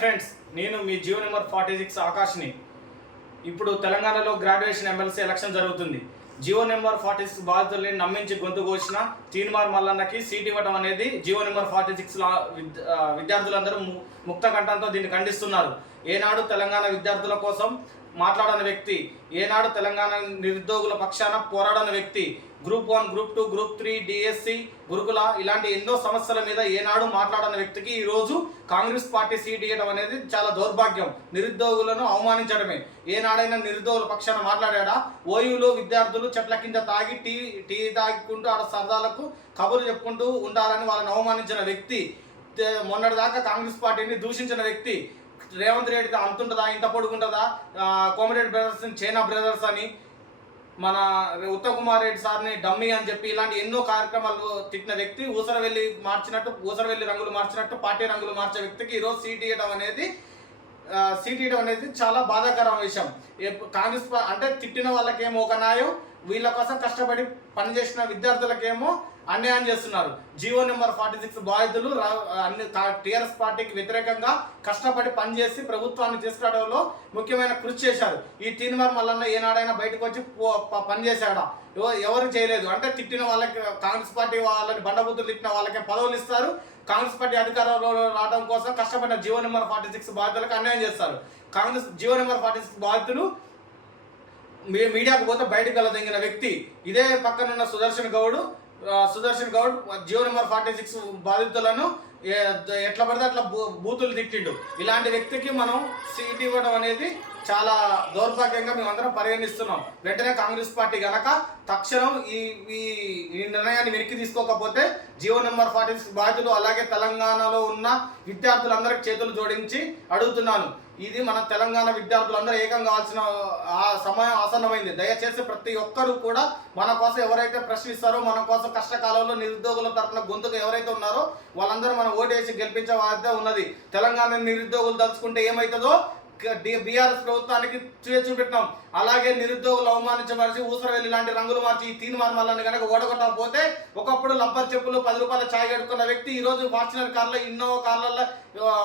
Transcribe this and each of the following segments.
Friends, నేను మీ Jio number 46 ఆకాష్ని. ఇప్పుడు తెలంగాణలో గ్రాడ్యుయేషన్ ఎమ్మెల్సీ ఎలక్షన్ జరుగుతుంది. జియో నెంబర్ 46 బాధితుల్ని నమ్మించి గొంతు కోసిన తీన్మార్ మల్లన్నకి సీట్ ఇవ్వడం అనేది జియో నెంబర్ 46 విద్యార్థులందరూ ముక్త కంఠంతో దీన్ని ఖండిస్తున్నారు. ఏనాడు తెలంగాణ విద్యార్థుల కోసం మాట్లాడని వ్యక్తి, ఏనాడు తెలంగాణ నిరుద్యోగుల పక్షాన పోరాడని వ్యక్తి, గ్రూప్ 1, గ్రూప్ 2, గ్రూప్ 3, డిఎస్సి, గురుకుల ఇలాంటి ఎన్నో సమస్యల మీద ఏనాడు మాట్లాడని వ్యక్తికి ఈరోజు కాంగ్రెస్ పార్టీ సీట్ ఇవ్వడం అనేది చాలా దౌర్భాగ్యం. నిరుద్యోగులను అవమానించడమే. ఏనాడైనా నిరుద్యోగుల పక్షాన మాట్లాడా? ఓయూలో విద్యార్థులు చెట్ల కింద తాగి టీ తాగుకుంటూ ఆడ సరదాలకు కబుర్లు చెప్పుకుంటూ ఉంటారని వాళ్ళని అవమానించిన వ్యక్తి, మొన్నటిదాకా కాంగ్రెస్ పార్టీని దూషించిన వ్యక్తి, రేవంత్ రెడ్డి అంతుంటుందా, ఇంత పొడుగుంటుందా, కోమటిరెడ్డి బ్రదర్స్ చైనా బ్రదర్స్ అని, మన ఉత్తమ్ కుమార్ రెడ్డి సార్ని డమ్మీ అని చెప్పి ఇలాంటి ఎన్నో కార్యక్రమాలు తిట్టిన వ్యక్తి, ఊసరవెల్లి రంగులు మార్చినట్టు పార్టీ రంగులు మార్చే వ్యక్తికి ఈరోజు సీట్ ఇవ్వడం అనేది చాలా బాధాకరం విషయం. కాంగ్రెస్ అంటే తిట్టిన వాళ్ళకేమో ఒక న్యాయం, వీళ్ళ కోసం కష్టపడి పనిచేసిన విద్యార్థులకేమో అన్యాయం చేస్తున్నారు. జియో నెంబర్ 46 బాధితులు అన్ని టీఆర్ఎస్ పార్టీకి వ్యతిరేకంగా కష్టపడి పనిచేసి ప్రభుత్వాన్ని తీసుకురావడంలో ముఖ్యమైన కృషి చేశారు. ఈ తీన్మార్ మల్లన్న ఏనాడైనా బయటకు వచ్చి పనిచేశాడా? ఎవరు చేయలేదు. అంటే తిట్టిన వాళ్ళకి, కాంగ్రెస్ పార్టీ వాళ్ళని బండబూతులు తిట్టిన వాళ్ళకే పదవులు ఇస్తారు. కాంగ్రెస్ పార్టీ అధికారంలో రావడం కోసం కష్టపడిన జియో నెంబర్ 46 బాధితులకు అన్యాయం చేస్తారు. జియో నెంబర్ 46 బాధితులు మీడియాకు పోతే బయటకు వెళ్ళదగిన వ్యక్తి. ఇదే పక్కనున్న సుదర్శన్ గౌడ్ జియో నెంబర్ 46 బాధితులను ఎట్లా పడితే అట్లా బూతులు తిట్టిండు. ఇలాంటి వ్యక్తికి మనం సీట్ ఇవ్వడం అనేది చాలా దౌర్భాగ్యంగా మేమందరం పరిగణిస్తున్నాం. వెంటనే కాంగ్రెస్ పార్టీ గనక తక్షణం ఈ నిర్ణయాన్ని వెనక్కి తీసుకోకపోతే జియో నెంబర్ 46 బాధితులు అలాగే తెలంగాణలో ఉన్న విద్యార్థులందరికీ చేతులు జోడించి అడుగుతున్నాను. ఇది మన తెలంగాణ విద్యార్థులందరూ ఏకం కావాల్సిన సమయం ఆసన్నమైంది. దయచేసి ప్రతి ఒక్కరూ కూడా మన కోసం ఎవరైతే ప్రశ్నిస్తారో, మన కోసం కష్టకాలంలో నిరుద్యోగుల తరఫున గొంతుగా ఎవరైతే ఉన్నారో వాళ్ళందరూ మనం ఓటేసి గెలిపించే బాధ్యత ఉన్నది. తెలంగాణ నిరుద్యోగులు తలుచుకుంటే ఏమవుతుందో బీఆర్ఎస్ ప్రభుత్వానికి చూపెట్టినాం. అలాగే నిరుద్యోగులు అవమానించమరిచి ఊసరవెల్లి లాంటి రంగులు మార్చి ఈ తీన్మార్ మల్లని కనుక ఓడగొట్టకపోతే, ఒకప్పుడు రబ్బర్ చెప్పులు 10 రూపాయల ఛాయ్ కడుక్కున్న వ్యక్తి ఈరోజు ఫార్చునర్ కార్లో, ఇన్నోవా కార్లలో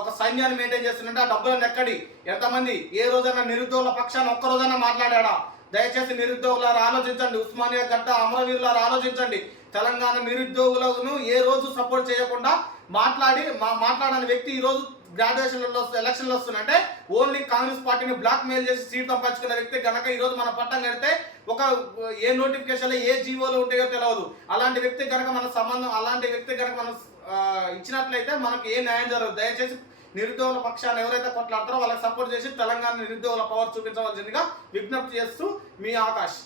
ఒక సైన్యాన్ని మెయింటైన్ చేస్తుంటే ఆ డబ్బులను ఎక్కడి? ఎంతమంది ఏ రోజైనా నిరుద్యోగుల పక్షాన్ని ఒక్కరోజైనా మాట్లాడా? దయచేసి నిరుద్యోగులారా ఆలోచించండి. ఉస్మానియా గడ్డ అమరవీరులారా ఆలోచించండి. తెలంగాణ నిరుద్యోగులను ఏ రోజు సపోర్ట్ చేయకుండా మాట్లాడని వ్యక్తి ఈరోజు గ్రాడ్యుయేషన్లలో ఎలక్షన్లు వస్తున్నాయంటే ఓన్లీ కాంగ్రెస్ పార్టీని బ్లాక్ మెయిల్ చేసి సీట్ సంపాదించుకున్న వ్యక్తి కనుక ఈరోజు మన పట్టం కడితే ఒక ఏ నోటిఫికేషన్లో ఏ జీవోలు ఉంటాయో తెలియదు. అలాంటి వ్యక్తి కనుక మన సంబంధం, అలాంటి వ్యక్తి కనుక మనం ఇచ్చినట్లయితే మనకు ఏ న్యాయం జరగదు. దయచేసి నిరుద్యోగుల పక్షాన్ని ఎవరైతే కొట్లాడతారో వాళ్ళకి సపోర్ట్ చేసి తెలంగాణ నిరుద్యోగుల పవర్ చూపించవలసిందిగా విజ్ఞప్తి చేస్తూ మీ ఆకాష్.